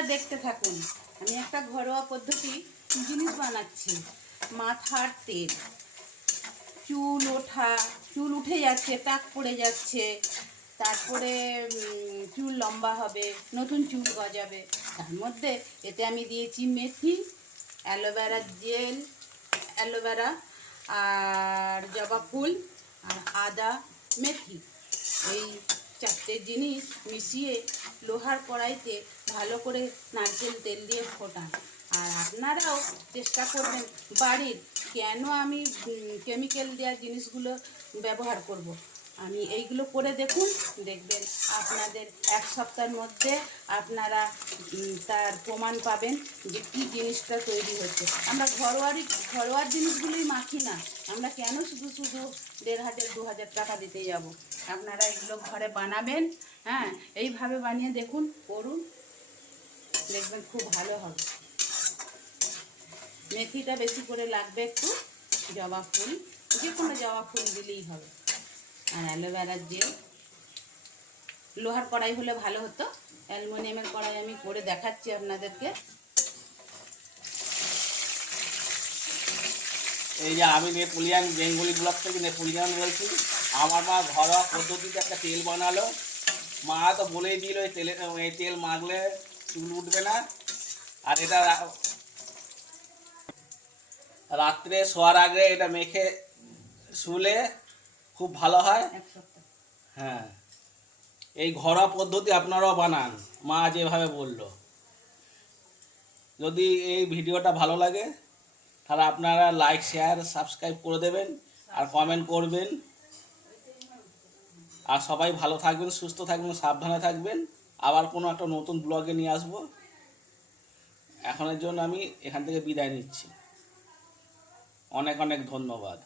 দেখতে থাকুন। আমি একটা ঘরোয়া পদ্ধতি জিনিস বানাচ্ছি। মাথার তেল। চুল ওঠা, চুল উঠে যাচ্ছে, টাক পড়ে যাচ্ছে। তারপরে চুল লম্বা হবে, নতুন চুল গজাবে। তার মধ্যে এতে আমি দিয়েছি মেথি, aloe vera gel, aloe vera আর জবা ফুল আর আদা মেথি। এই চারটে জিনিস মিশিয়ে লোহার কড়াইতে ভালো করে নারকেল তেল দিয়ে ফোটান। আর আপনারাও চেষ্টা করবেন বাড়ির কেন আমি কেমিক্যাল দেওয়া জিনিসগুলো ব্যবহার করব। আমি এইগুলো করে দেখুন, দেখবেন আপনাদের এক সপ্তাহের মধ্যে আপনারা তার প্রমাণ পাবেন যে কী জিনিসটা তৈরি হচ্ছে আমরা ঘরোয়ারি ঘরোয়ার জিনিসগুলোই মাখি না। আমরা কেন শুধু শুধু দেড় হাজার, দু হাজার টাকা দিতে যাব? আপনারা এগুলো ঘরে বানাবেন হ্যাঁ এইভাবে বানিয়ে দেখুন, করুন, দেখবেন খুব ভালো হবে। মেথিটা বেশি করে লাগবে একটু, জবা ফুল, যে কোনো জবা ফুল দিলেই হবে। আর অ্যালোভেরার জেল। লোহার কড়াই হলে ভালো হতো, অ্যালুমিনিয়ামের কড়াই আমি করে দেখাচ্ছি আপনাদেরকে। এই যে আমি নেপোলিয়ান বেঙ্গলি ব্লক থেকে নেপোলিয়ান বলছি আমার মা ঘরোয়া পদ্ধতিতে একটা তেল বানালো। মা তো বলেই দিল এই তেলে এই তেল মাখলে চুল উঠবে না। আর এটা রাত্রে শোয়ার আগে এটা মেখে শুলে খুব ভালো হয়। হ্যাঁ। এই ঘরোয়া পদ্ধতি আপনারাও বানান মা যেভাবে বলল। যদি এই ভিডিওটা ভালো লাগে তাহলে আপনারা লাইক শেয়ার সাবস্ক্রাইব করে দেবেন আর কমেন্ট করবেন। আর সবাই ভালো থাকবেন, সুস্থ থাকবেন, সাবধানে থাকবেন। আবার কোনো একটা নতুন ব্লগে নিয়ে আসব। এখনের জন্য আমি এখান থেকে বিদায় নিচ্ছি। অনেক অনেক ধন্যবাদ।